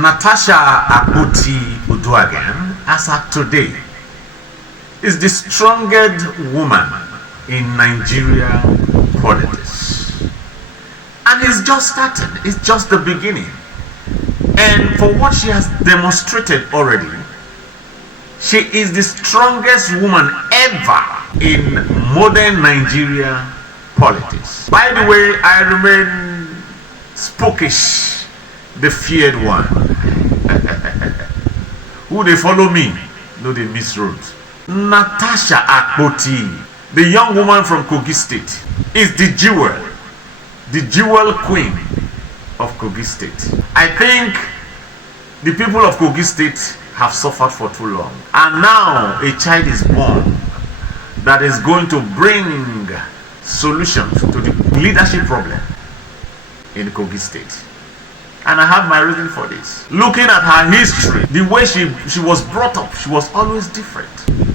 Natasha Akpoti as at today, is the strongest woman in Nigeria politics. And it's just started, it's just the beginning. And for what she has demonstrated already, she is the strongest woman ever in modern Nigeria politics. By the way, I remain spookish, the feared one. Who they follow me, no they miss road. Natasha Akpoti, the young woman from Kogi State, is the jewel queen of Kogi State. I think the people of Kogi State have suffered for too long, and now a child is born that is going to bring solutions to the leadership problem in Kogi State. And I have my reason for this. Looking at her history, the way she was brought up, she was always different.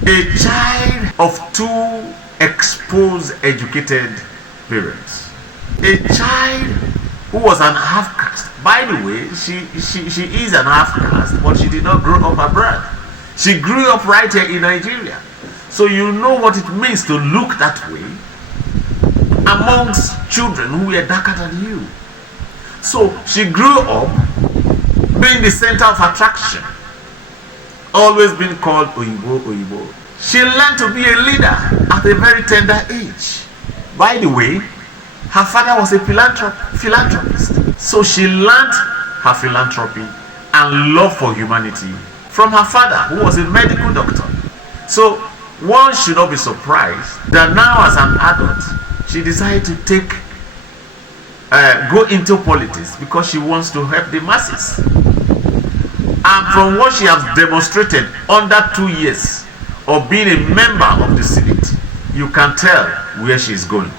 A child of two exposed, educated parents. A child who was an half caste. By the way, she is an half caste, but she did not grow up abroad. She grew up right here in Nigeria. So you know what it means to look that way amongst children who were darker than you. So she grew up being the center of attraction, always been called Oyibo Oyibo. She learned to be a leader at a very tender age. By the way, her father was a philanthropist. So she learned her philanthropy and love for humanity from her father, who was a medical doctor. So one should not be surprised that now as an adult, she decided to go into politics because she wants to help the masses. And from what she has demonstrated under 2 years of being a member of the Senate, you can tell where she is going.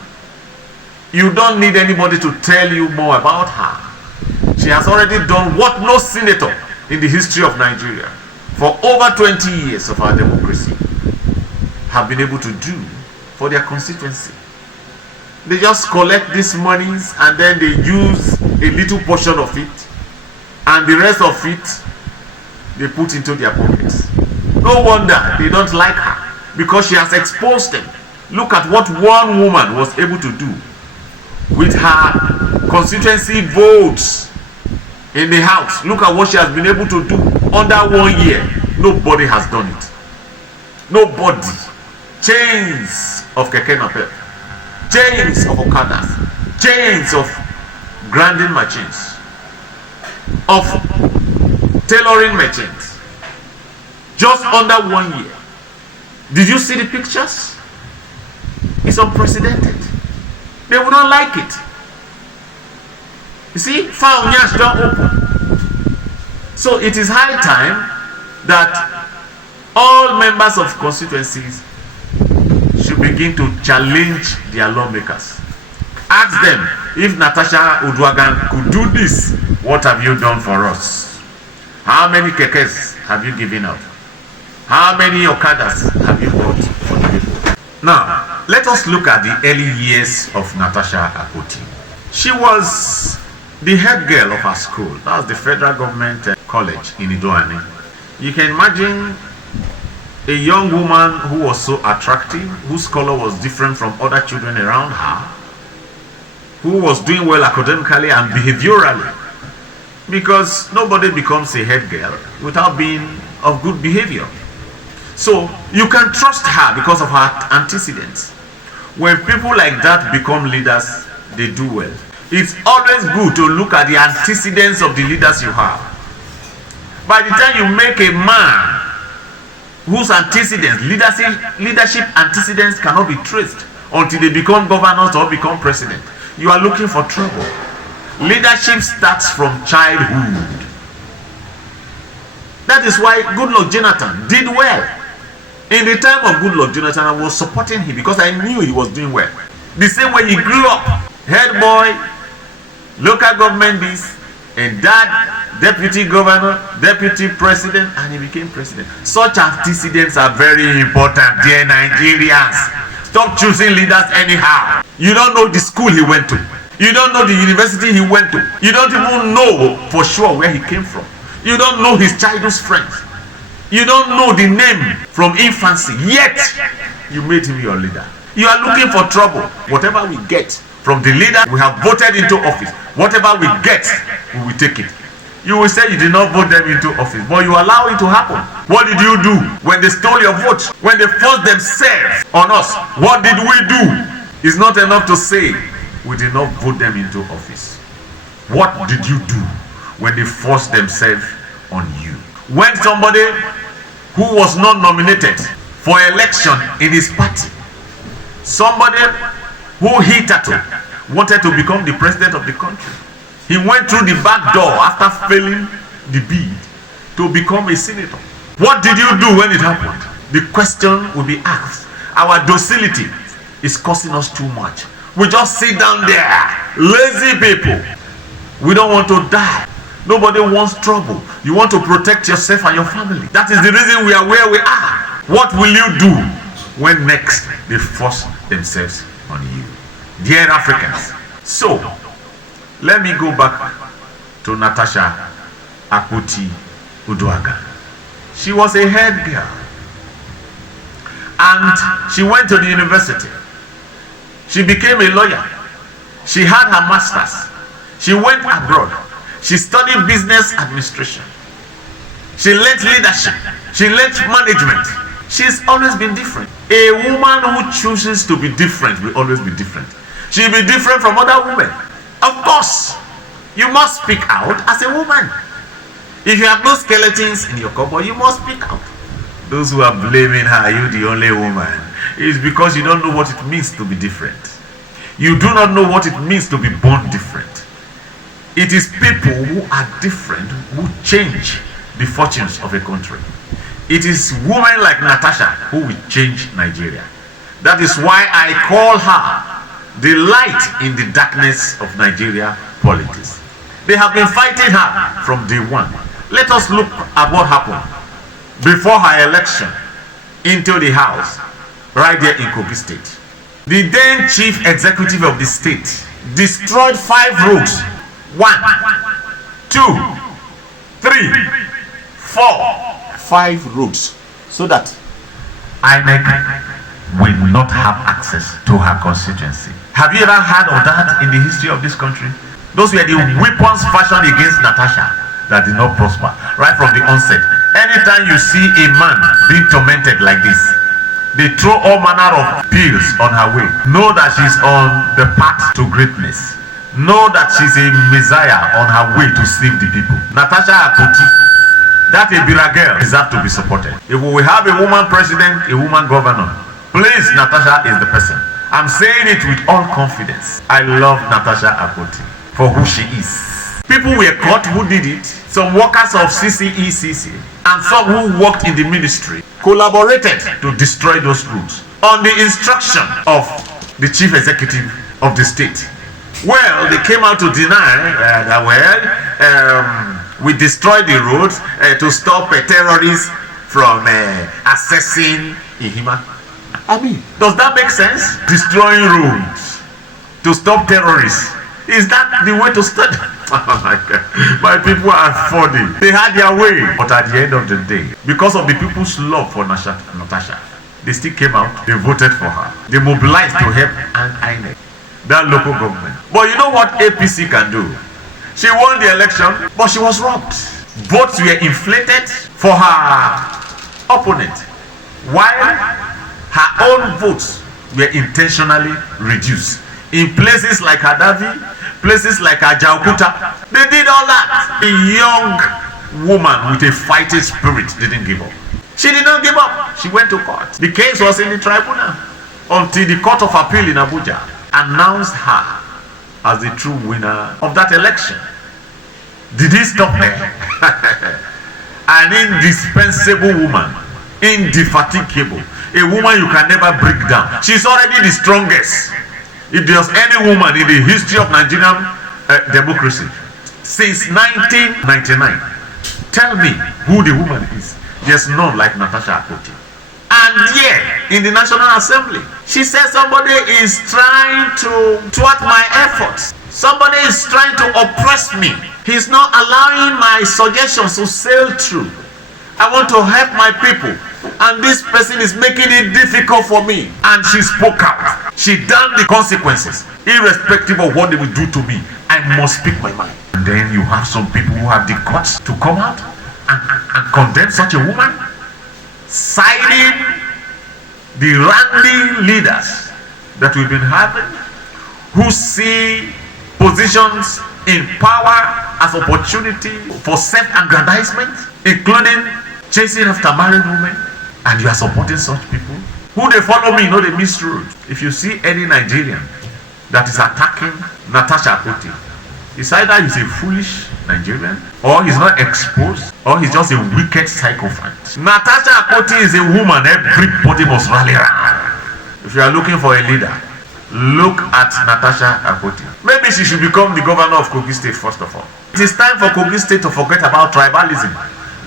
You don't need anybody to tell you more about her. She has already done what no senator in the history of Nigeria for over 20 years of our democracy have been able to do for their constituency. They just collect these monies and then they use a little portion of it, and the rest of it they put into their pockets. No wonder they don't like her, because she has exposed them. Look at what one woman was able to do with her constituency votes in the house. Look at what she has been able to do under 1 year. Nobody has done it. Nobody. Chains of keke napep, chains of okadas, chains of grinding machines, of tailoring machines, just under 1 year. Did you see the pictures? It's unprecedented. They would not like it. You see, file nyash don't open. So it is high time that all members of constituencies should begin to challenge their lawmakers. Ask them, if Natasha Akpoti could do this, what have you done for us? How many kekes have you given out? How many okadas have you bought for the people? Now, let us look at the early years of Natasha Akpoti. She was the head girl of her school. That was the federal government college in Idoani. You can imagine a young woman who was so attractive, whose color was different from other children around her, who was doing well academically and behaviorally, because nobody becomes a head girl without being of good behavior. So you can trust her because of her antecedents. When people like that become leaders, they do well. It's always good to look at the antecedents of the leaders you have. By the time you make a man whose antecedents, leadership antecedents cannot be traced until they become governors or become president, you are looking for trouble. Leadership starts from childhood. That is why Goodluck Jonathan did well. In the time of Goodluck Jonathan, I was supporting him because I knew he was doing well. The same way he grew up, head boy, local government this, and dad, deputy governor, deputy president, and he became president. Such antecedents are very important, dear Nigerians. Stop choosing leaders anyhow. You don't know the school he went to. You don't know the university he went to. You don't even know for sure where he came from. You don't know his childhood friends. You don't know the name from infancy. Yet, you made him your leader. You are looking for trouble. Whatever we get from the leader we have voted into office, whatever we get, we will take it. You will say you did not vote them into office, but you allow it to happen. What did you do when they stole your vote? When they forced themselves on us, what did we do? It's not enough to say we did not vote them into office. What did you do when they forced themselves on you? When somebody who was not nominated for election in his party, somebody who hitherto wanted to become the president of the country, he went through the back door after failing the bid to become a senator. What did you do when it happened? The question will be asked. Our docility is costing us too much. We just sit down there, lazy people. We don't want to die. Nobody wants trouble. You want to protect yourself and your family. That is the reason we are where we are. What will you do when next they force themselves on you? Dear Africans, so let me go back to Natasha Akpoti Uduaghan. She was a head girl and she went to the university. She became a lawyer. She had her master's. She went abroad. She studied business administration. She learned leadership. She learned management. She's always been different. A woman who chooses to be different will always be different. She'll be different from other women. Of course, you must speak out as a woman. If you have no skeletons in your cupboard, you must speak out. Those who are blaming her, you the only woman, it's because you don't know what it means to be different. You do not know what it means to be born different. It is people who are different who change the fortunes of a country. It is women like Natasha who will change Nigeria. That is why I call her the light in the darkness of Nigeria politics. They have been fighting her from day one. Let us look at what happened before her election into the house right there in Kogi State. The then chief executive of the state destroyed 5 roads. 1, 2, 3, 4, 5 roads, so that INEC will not have access to her constituency. Have you ever heard of that in the history of this country? Those were the weapons fashioned against Natasha that did not prosper right from the onset. Anytime you see a man being tormented like this, they throw all manner of pills on her way. Know that she's on the path to greatness. Know that she's a messiah on her way to save the people. Natasha Akpoti, that Ebira girl, deserves to be supported. If we have a woman president, a woman governor, please, Natasha is the person. I'm saying it with all confidence. I love Natasha Akpoti for who she is. People were caught who did it. Some workers of CCECC and some who worked in the ministry collaborated to destroy those roads on the instruction of the chief executive of the state. Well, they came out to deny that, we destroyed the roads to stop terrorists from accessing Ihima. I mean, does that make sense? Destroying roads to stop terrorists. Is that the way to start? Oh my God. My people are funny. They had their way. But at the end of the day, because of the people's love for Natasha, they still came out, they voted for her. They mobilized to help INEC, that local government. But you know what APC can do? She won the election, but she was robbed. Votes were inflated for her opponent, while her own votes were intentionally reduced. In places like Hadavi, places like Ajaukuta, they did all that. A young woman with a fighting spirit didn't give up. She did not give up. She went to court. The case was in the tribunal until the Court of Appeal in Abuja announced her as the true winner of that election. Did he stop there? An indispensable woman, indefatigable, a woman you can never break down. She's already the strongest. If there's any woman in the history of Nigerian democracy since 1999, tell me who the woman is. There's none like Natasha Akpoti. And here in the National Assembly, she said somebody is trying to thwart my efforts. Somebody is trying to oppress me. He's not allowing my suggestions to sail through. I want to help my people, and this person is making it difficult for me. And she spoke out. She done the consequences. Irrespective of what they will do to me, I must speak my mind. And then you have some people who have the guts to come out and condemn such a woman, siding the randy leaders that we've been having, who see positions in power as opportunity for self-aggrandizement, including chasing after married women. And you are supporting such people who they follow me, know they misroad. If you see any Nigerian that is attacking Natasha Akpoti, it's either he's a foolish Nigerian, or he's not exposed, or he's just a wicked psychopath. Natasha Akpoti is a woman everybody must rally around. If you are looking for a leader, look at Natasha Akpoti. Maybe she should become the governor of Kogi State first of all. It is time for Kogi State to forget about tribalism.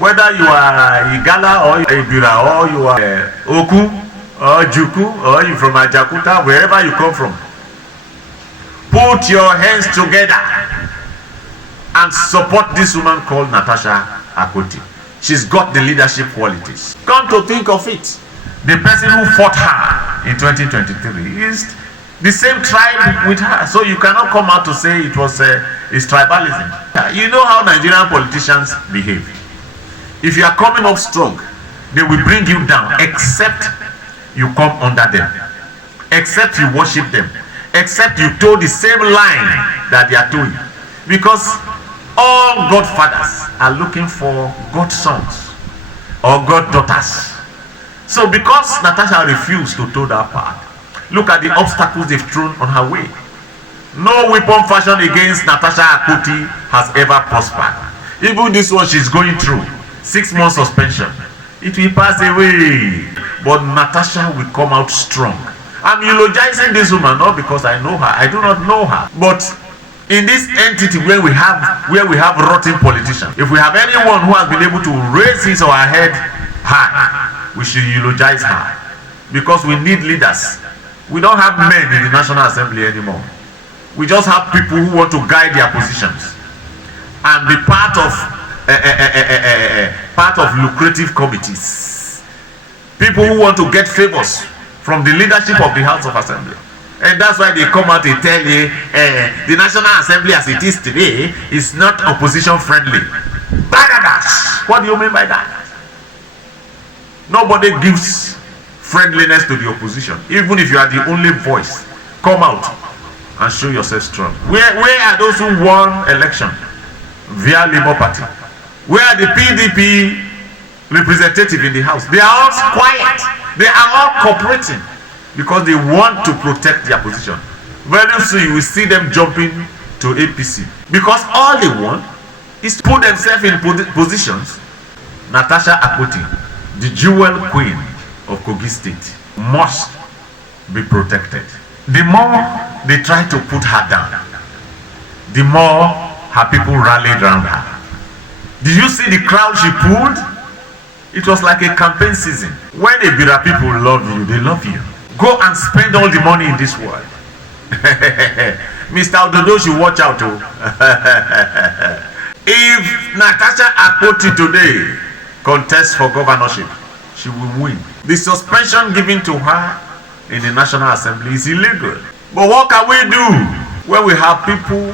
Whether you are Igala or Ibira, or you are Oku or Juku, or you from Ajakuta, wherever you come from, put your hands together and support this woman called Natasha Akpoti. She's got the leadership qualities. Come to think of it, the person who fought her in 2023 is the same tribe with her. So you cannot come out to say it was it's tribalism. You know how Nigerian politicians behave. If you are coming up strong, they will bring you down, except you come under them, except you worship them, except you toe the same line that they are towing. Because all godfathers are looking for godsons or goddaughters. So because Natasha refused to toe that path, look at the obstacles they've thrown on her way. No weapon fashioned against Natasha Akpoti has ever prospered. Even this one she's going through, 6 months suspension, it will pass away. But Natasha will come out strong. I'm eulogizing this woman not because I know her. I do not know her. But in this entity where we have rotten politicians, if we have anyone who has been able to raise his or her head high, we should eulogize her. Because we need leaders. We don't have men in the National Assembly anymore. We just have people who want to guide their positions and be part of lucrative committees. People who want to get favors from the leadership of the House of Assembly. And that's why they come out and tell you the National Assembly as it is today is not opposition friendly. Bagadash! What do you mean by that? Nobody gives friendliness to the opposition. Even if you are the only voice, come out and show yourself strong. Where are those who won election via Labour Party? Where are the PDP representative in the house? They are all quiet. They are all cooperating because they want to protect their position. Very soon you will see them jumping to APC because all they want is to put themselves in positions. Natasha Akpoti, the jewel queen of Kogi State, must be protected. The more they try to put her down, the more her people rallied around her. Did you see the crowd she pulled? It was like a campaign season. When the Bira people love you, they love you. Go and spend all the money in this world. Mr. Ododo should watch out too. If Natasha Akpoti today contests for governorship, she will win. The suspension given to her in the National Assembly is illegal. But what can we do when we have people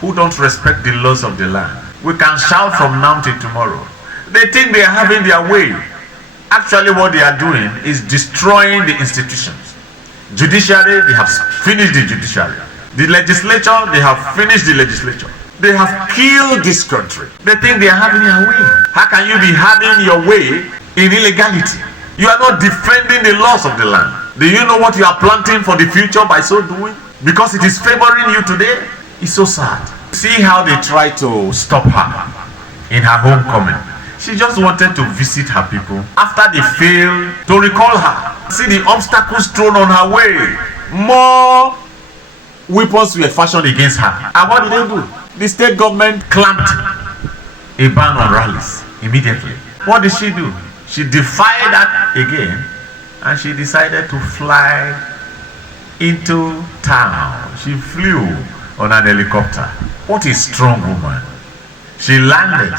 who don't respect the laws of the land? We can shout from now till tomorrow. They think they are having their way. Actually, what they are doing is destroying the institutions. Judiciary, they have finished the judiciary. The legislature, they have finished the legislature. They have killed this country. They think they are having their way. How can you be having your way in illegality? You are not defending the laws of the land. Do you know what you are planting for the future by so doing? Because it is favoring you today. It's so sad. See how they try to stop her in her homecoming. She just wanted to visit her people. After they failed to recall her, see the obstacles thrown on her way. More weapons were fashioned against her. And what did they do? The state government clamped a ban on rallies immediately. What did she do? She defied that again, and she decided to fly into town. She flew on an helicopter. What a strong woman. She landed.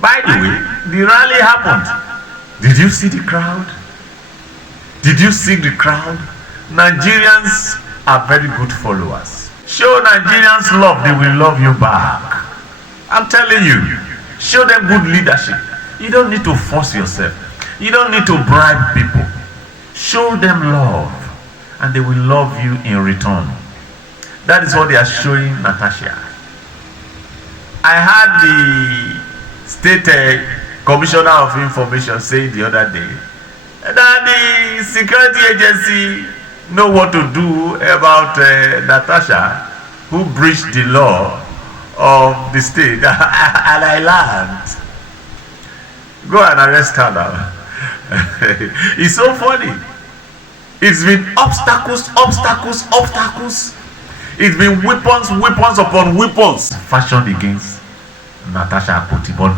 By the way, the rally happened. Did you see the crowd? Did you see the crowd? Nigerians are very good followers. Show Nigerians love, they will love you back. I'm telling you, show them good leadership. You don't need to force yourself. You don't need to bribe people. Show them love, and they will love you in return. That is what they are showing Natasha. I had the state commissioner of information saying the other day that the security agency know what to do about Natasha, who breached the law of the state. And I learned. Go and arrest her now. It's so funny. It's been obstacles. It's been weapons upon weapons fashioned against Natasha Akpoti, but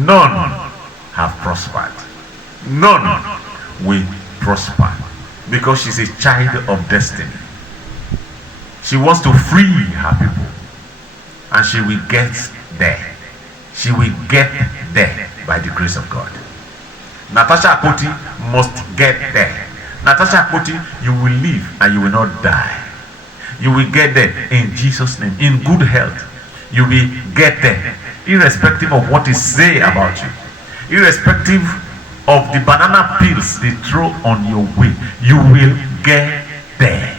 none have prospered. None will prosper, because she's a child of destiny. She wants to free her people, and she will get there. She will get there by the grace of God. Natasha Akpoti must get there. Natasha Akpoti, you will live and you will not die. You will get there in Jesus' name, in good health. You will get there, irrespective of what is said about you, irrespective of the banana peels they throw on your way. You will get there.